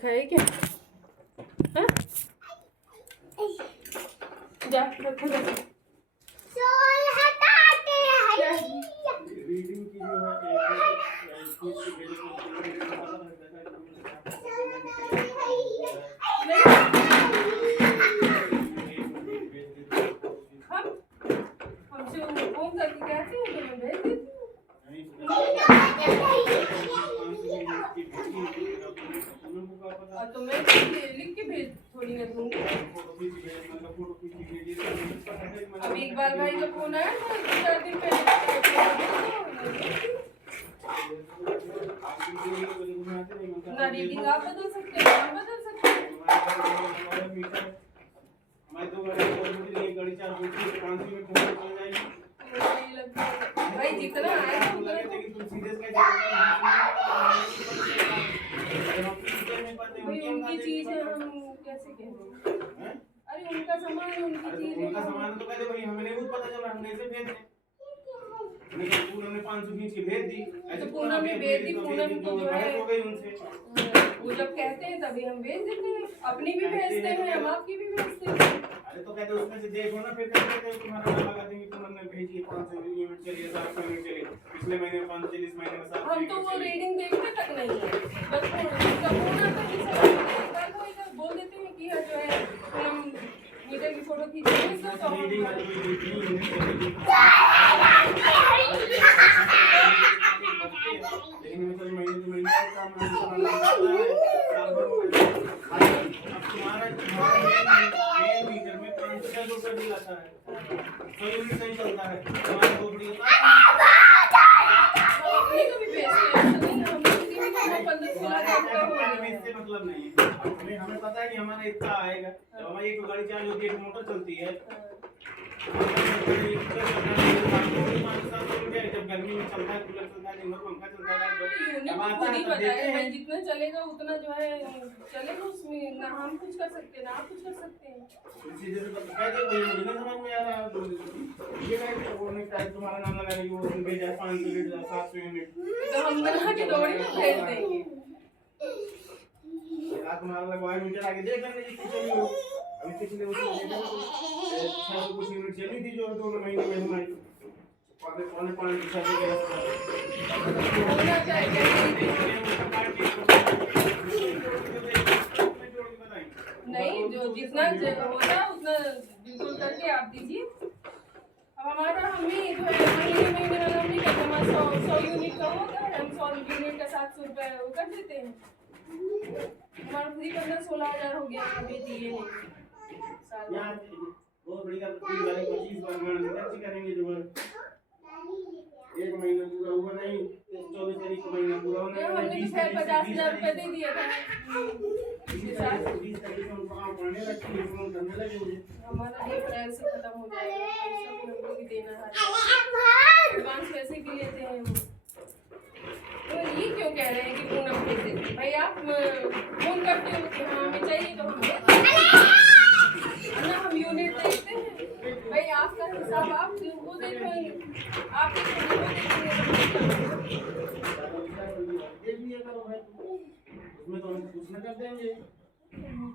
खाए क्या? हाँ? जा रखो जा। रीडिंग की जो हमसे फोन करके कहते हैं तो मैं भेज देती हूँ। तो मैं लिख के भेज थोड़ी ना दूंगी। अब एक बार भाई का फोन आया था 2-4 दिन पहले ना रीडिंग आप बदल सकते हैं हम बदल सकते हैं। हमारी 2 गाड़ी गाड़ी 4 5 मिनट चल जाएगी भाई जितना आया था उतना उनकी चीज है हम कैसे कहें? अरे उनका सामान है उनकी चीज है। उनका सामान तो कहते भाई हमें नहीं पता चला हम कैसे भेज दें। पूनम ने 500 खींच के भेज दी। तो पूनम ने भेज दी। पूनम को जो है हो गई उनसे वो जब कहते हैं तभी हम भेज देते हैं। अपनी भी भेजते हैं हम आपकी भी भेजते हैं। अरे तो कहते उसमें से देखो ना फिर कहते हैं तुम्हारा नाम लगा देंगे पूनम ने भेजी 500 यूनिट चलिए 700 यूनिट चलिए पिछले महीने में 500 इस महीने में 700 हम तो वो रीडिंग देखते तक नहीं है बस उनका फोन आता है बोल देते हैं कि जो है हम मीटर की फोटो खींचेंगे तो रीडिंग आज कोई देखनी है लेकिन मैं तो महीने तो महीने काम अब तुम्हारा मेन मीटर में 500 रुपए बिल आता है 100 यूनिट सही चलता है तुम्हारा खोपड़ी होता है मतलब नहीं है हमें पता है कि हमारा इतना आएगा जब हमारी एक गाड़ी चार्ज होती है एक मोटर चलती है जब गर्मी में चलता है कूलर चलता है दिन भर पंखा चलता है जितना चलेगा उतना जो है चलेगा उसमें ना हम कुछ कर सकते हैं ना आप कुछ कर सकते हैं। समझ में आ रहा है ये तुम्हारा नाम लगा वो भेजा 500 यूनिट 700 यूनिट तो हम बना के दौड़ी में भेज देंगे। तुम्हारा लगवाए मीटर आगे देख लेंगे जितनी चली हो अभी पिछले उसमें कुछ यूनिट चली थी जो 2 महीने में हमारी पौने 5 नहीं जो जितना होता उतना बिल्कुल करके आप दीजिए। अब हमारा हमें जो है महीने वाला हम नहीं करते हमारा 100 यूनिट का होगा हम 100 यूनिट का 700 रुपये वो कर देते हैं। हमारा खुद ही 15-16 हज़ार हो गया अभी दिए नहीं बहुत बड़ी का 25 बार करेंगे जो एक महीना पूरा हुआ नहीं 24 तारीख को महीना पूरा होने वाला है 50,000 रुपये दे दिया था 20 तारीख को उनको काम करने लगे फोन करने लगे मुझे हमारा 1 अप्रैल से खत्म हो जाएगा पैसा भी हमको भी देना है एडवांस पैसे के लिए थे हम तो ये क्यों कह रहे हैं कि पूनम भेज देती भाई आप फोन करते हो कि हाँ हमें चाहिए तो हम ना हम यूनिट देखते हैं भाई आपका हिसाब आप वो देखो आप उसमें तो हम कुछ न कर देंगे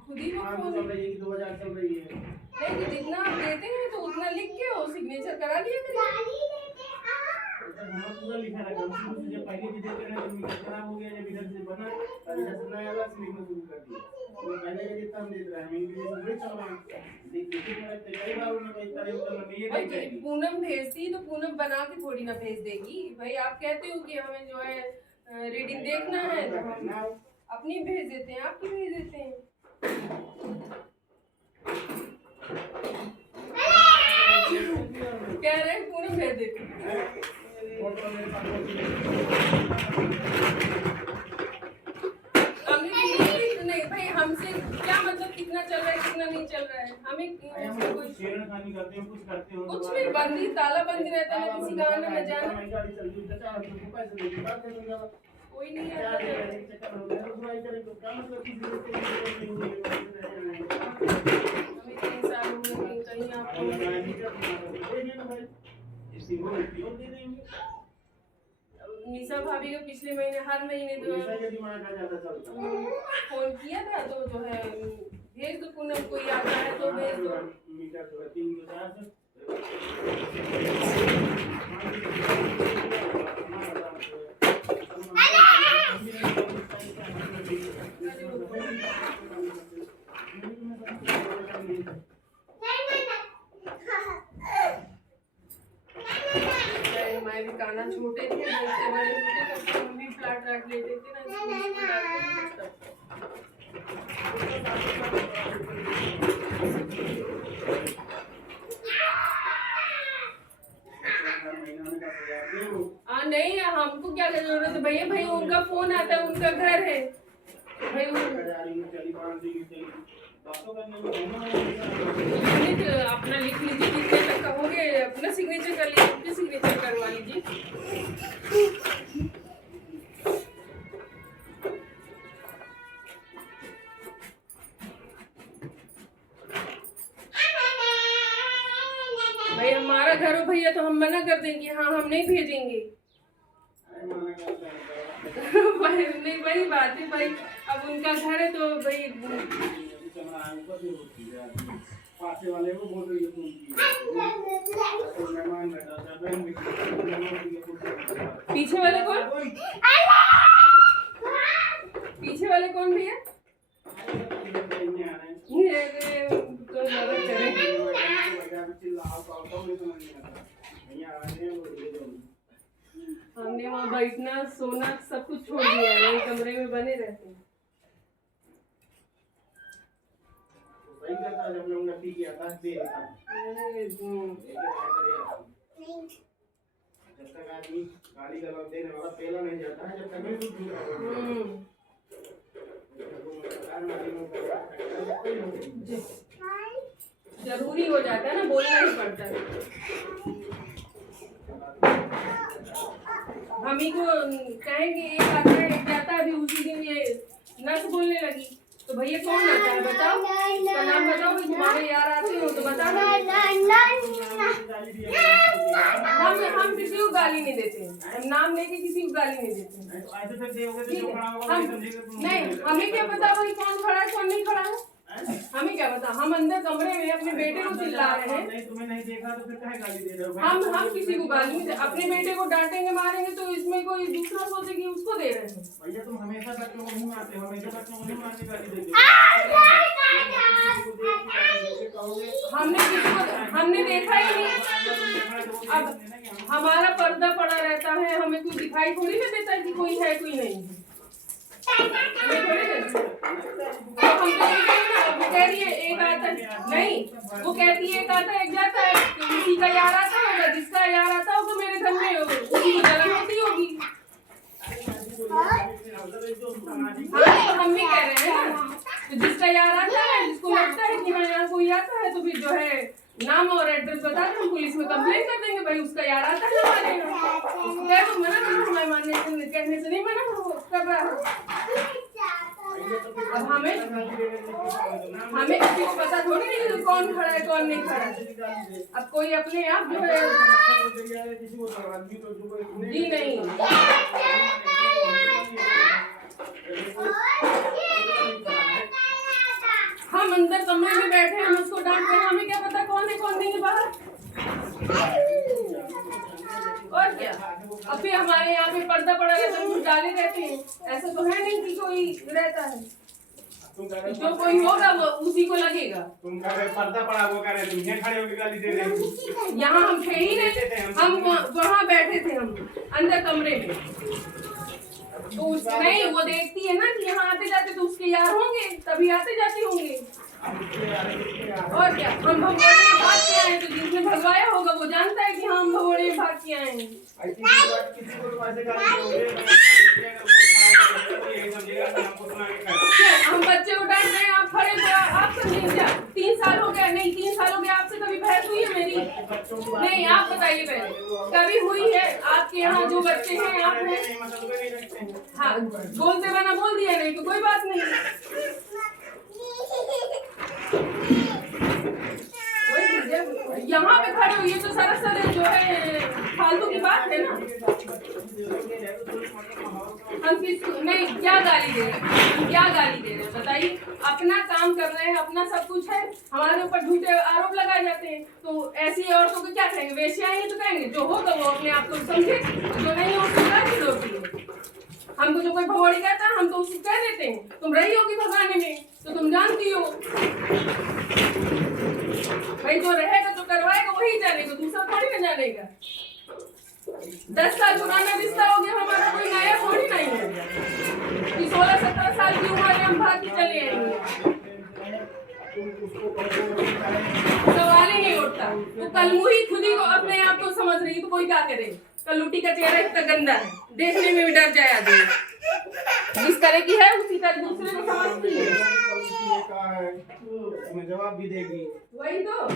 खुद ही फोन चल रही है कि 2000 चल रही है नहीं जितना आप देते हैं तो उतना लिख के हो सिग्नेचर करा लिया हमारा पूरा लिखा रखा हम जब पहले भी देते रहे तो मीटर खराब हो गया जब इधर से बना तब इधर से नया वाला लिखना शुरू कर दिया वो पहले के जितना हम देते रहे हम इंग्लिश में नहीं चल रहा देखिए कई बार उन्होंने कई तरह उतना नहीं है पूनम भेजती तो पूनम बना के थोड़ी ना भेज देगी भाई आप कहते हो कि हमें जो है रीडिंग देखना है तो हम अपनी भेज देते हैं आपकी भेज देते हैं। कह रहे हैं पूनम भेज देती है नहीं भाई हमसे क्या मतलब कितना चल रहा है कितना नहीं चल रहा है हमें कुछ नहीं बंदी ताला बंद रहता है किसी गाँव में जाना कोई नहीं आता निशा भाभी का पिछले महीने हर महीने जो निशा के दिमाग का ज्यादा चलता है। फोन किया था तो जो है भेज दो, पूनम कोई आता है तो भेज दो। मीटर तो 300 हमारे भी काना छोटे थे, बड़े बड़े होते तो हम भी प्लाट रख लेते थे ना, इसको डालते थे नहीं, हमको क्या जरूरत है भैया, भाई उनका फोन आता है, उनका घर है भाई। अपना लिख लीजिए कितने तक कहोगे, अपना सिग्नेचर कर लीजिए, अपने सिग्नेचर करवा लीजिए। भाई हमारा घर हो भैया तो हम मना कर देंगे, हाँ हम नहीं भेजेंगे। भाई नहीं, वही बात है भाई, अब उनका घर है तो भाई वाले को बोल रही पीछे वाले कौन, पीछे वाले कौन भैया? हमने वहाँ बैठना सोना सब कुछ छोड़ दिया है, कमरे में बने रहते हैं। सही करता जब लोग नती किया था दे देता। जब तक आदमी गाली गलौज देने वाला पहला नहीं जाता है, जब तक मैं कुछ जरूरी हो जाता है ना, बोलना ही पड़ता है। हम ही को कहेंगे एक आता है एक जाता है, अभी उसी दिन ये नर्स बोलने लगी तो भैया कौन आता है बताओ, उसका नाम बताओ, तुम्हारे यार आते हो तो बता दो। हम किसी को गाली नहीं देते, हम नाम लेके किसी को गाली नहीं देते। नहीं, हमें क्या पता भाई कौन खड़ा है कौन नहीं खड़ा है, हमें क्या पता। हम अंदर कमरे में अपने बेटे को चिल्ला रहे हैं, नहीं तुम्हें नहीं देखा तो फिर काहे गाली दे रहे हो? हम किसी को गाली नहीं दे, अपने बेटे को डांटेंगे मारेंगे तो इसमें कोई दूसरा सोचे कि उसको दे रहे हैं। भैया तुम हमेशा बच्चों को नहीं मारते हो, हमेशा बच्चों को नहीं मारने गाली देते हो। हमने देखा ही नहीं। अब हमारा पर्दा पड़ा रहता है, हमें कोई दिखाई थोड़ी ना देता है कि कोई है कोई नहीं। वो कह रही है एक आता है, नहीं वो कहती है एक आता है एक जाता है, किसी का यार आता होगा, जिसका यार आता होगा मेरे घर में उसी को जलन होती होगी। हाँ हम भी कह रहे हैं ना, तो जिसका यार आता है, जिसको लगता है कि हाँ यहाँ कोई आता है तो फिर जो है नाम और एड्रेस बता दें, हम पुलिस में कंप्लेंट कर देंगे भाई उसका यार आता है हमारे यहाँ। क्या तुम मना करो, मैं मानने से कहने से नहीं मना कर रहा हूँ। अब हमें किसी को पता थोड़ी नहीं कि कौन खड़ा है कौन नहीं खड़ा है। अब कोई अपने आप जो है जी नहीं, हम अंदर कमरे में बैठे हैं, हम उसको डांट रहे हैं, हमें क्या पता कौन है कौन नहीं है बाहर। और क्या, अब फिर हमारे यहाँ पे पर्दा पड़ा रहता है, कुछ डाले रहते हैं, ऐसा तो है नहीं कि कोई रहता है, जो कोई होगा वो उसी को लगेगा। तुम कह रहे पर्दा पड़ा, वो कह रहे तुम यहाँ खड़े होकर गाली दे रहे हो। यहाँ हम थे ही नहीं, हम वहाँ बैठे थे, हम अंदर कमरे में। तो नहीं वो देखती है ना कि यहाँ आते जाते तो उसके यार होंगे, तभी आते जाते होंगे। और क्या, हम भगोड़े में भाग के आए, तो जिसने भगवाया होगा वो जानता है कि हम भगोड़े में भाग के आए हैं। हम बच्चे को डांट रहे हैं, आप खड़े तो आप समझेंगे क्या? 3 साल हो गया, नहीं 3 साल हो गया, आपसे कभी बहस हुई है मेरी? नहीं, आप बताइए पहले कभी हुई है? आपके यहाँ जो बच्चे हैं आप हैं, हाँ बोलते बना बोल दिया, नहीं तो कोई बात नहीं। यहाँ पे खड़े हुए तो सरासर जो है फालतू की बात है ना। हम किस नहीं क्या गाली दे रहे हैं, हम क्या गाली दे रहे हैं बताइए। अपना काम कर रहे हैं, अपना सब कुछ है, हमारे ऊपर झूठे आरोप लगाए जाते हैं। तो ऐसी औरतों को क्या कहेंगे, वेश्या ही तो कहेंगे। जो हो तो वो अपने आप को समझे, जो नहीं हो उसको क्या रोटी है। हमको जो कोई भगवाड़ी कहता है हम तो उसको कह देते हैं तुम रही होगी भगाने में, तो तुम जानती हो भाई। जो रहेगा जो करवाएगा वही जानेगा, दूसरा थोड़ी ना जानेगा। 10 साल पुराना रिश्ता हो गया हमारा, कोई नया थोड़ी नहीं है कि 16-17 साल की उम्र में हम भाग के चले आएंगे। सवाल ही नहीं उठता। तो कल ही खुद ही को अपने आप को समझ रही तो कोई क्या करे। कलूटी का चेहरा इतना गंदा है, देखने में भी डर जाए आदमी। जिस तरह की है उसी तरह दूसरे को समझती है। जवाब भी देगी। वही तो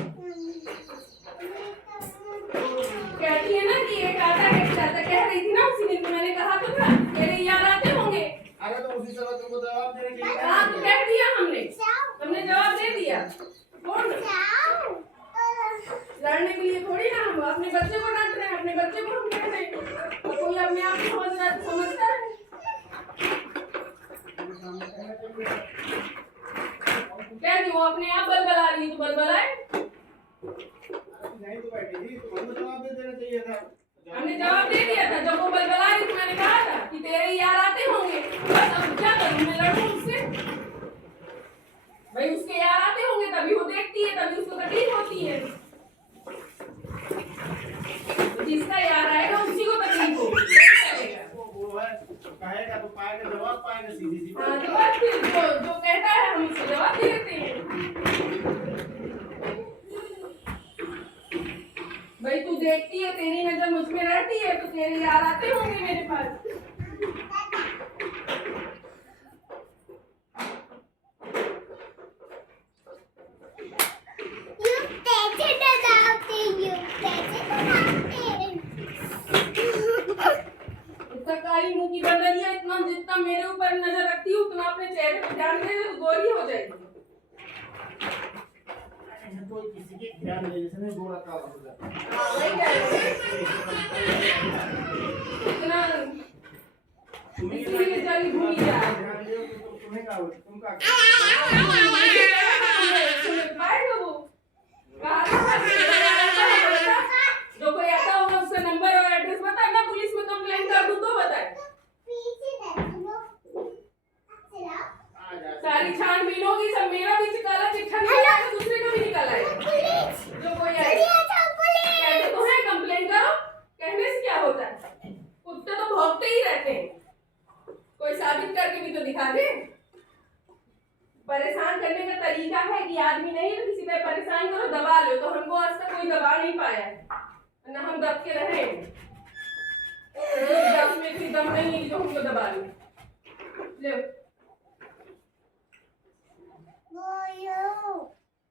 कहती है ना कि एक आता है एक जाता। कह रही थी ना उसी दिन, मैंने कहा तो था मेरे यार आते होंगे। अरे तो उसी समय तुमको जवाब देने के लिए हाँ तो कह दिया हमने जवाब दे दिया। कौन लड़ने के लिए थोड़ी ना हम अपने बच्चे को डांट रहे हैं, अपने बच्चे को हम कह रहे हैं। तो कोई अपने आप को समझता है। क्या वो अपने आप बलबला रही तो बलबलाए। नहीं तो बैठी थी, तुमको जवाब दे देना चाहिए था। हमने जवाब दे दिया था। जब वो बलबला रही तो मैंने कहा था कि तेरे यार आते होंगे। बस अब क्या करूं, मैं लड़ूं उससे? भाई उसके यार आते होंगे तभी वो देखती है, तभी उसको तकलीफ होती है। जिसका यार आएगा उसी को तकलीफ होगी। वो है कहेगा तो पाएगा, जवाब पाएगा सीधी सी। हाँ तो बस फिर जो कहता है हम उसको जवाब दे देते हैं। भाई तू देखती है, तेरी नजर मुझ में रहती है तो तेरे यार आते होंगे मेरे पास। काली मुंह की बंदरिया इतना जितना मेरे ऊपर नजर रखती है उतना अपने चेहरे पे ध्यान दे तो गोरी हो जाएगी। कोई किसी के ध्यान दे जैसे नहीं गोरा काला हो जाता। हाँ वही कह रहे इतना इसीलिए चली भूल गया। ध्यान दे तो तुम्हें क्या होगा, तुम क्या पाएगा वो जो कोई आता होगा उसका नंबर और एड्रेस बताए ना, पुलिस में कंप्लेंट कर दूं तो बताए। सारी छानबीन होगी, सब मेरा भी निकाला चिट्ठा निकाला तो दूसरे का भी निकाला है। जो कोई आए कहते तो है कंप्लेंट करो, कहने से क्या होता है। कुत्ते तो भौंकते ही रहते हैं, कोई साबित करके भी तो दिखा दे। परेशान करने का तरीका है कि आदमी नहीं तो किसी तरह परेशान करो, दबा लो। तो हमको आज तक कोई दबा नहीं पाया ना, हम दब के रहे। दब में भी दम नहीं है जो हमको दबा लो। ले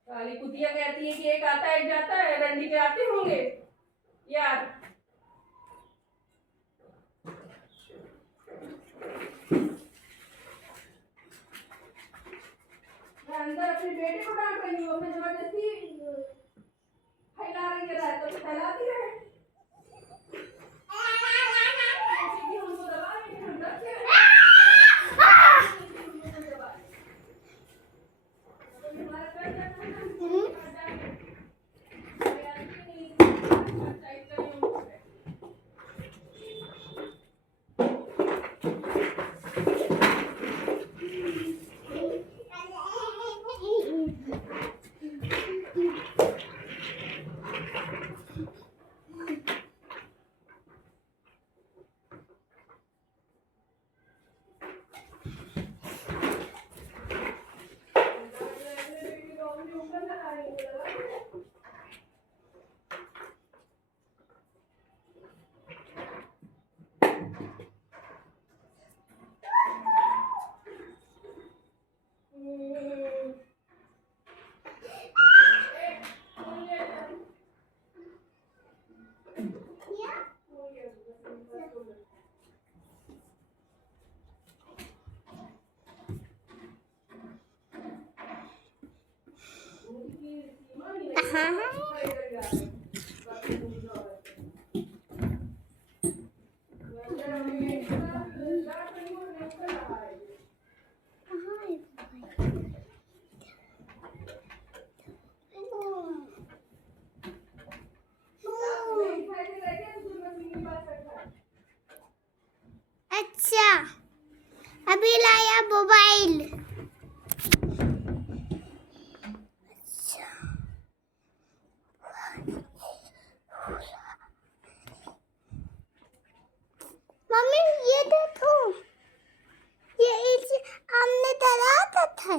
काली कुतिया कहती है कि एक आता है एक जाता है, रंडी के आते होंगे यार। अंदर अपने बेटे को डांट रही हो, जबरदस्ती फैला रही है तो फैलाती है। हमको दबा रही है, हम डर के अच्छा अभी लाया मोबाइल। अच्छा मम्मी ये देखो, ये इस हमने डरा था।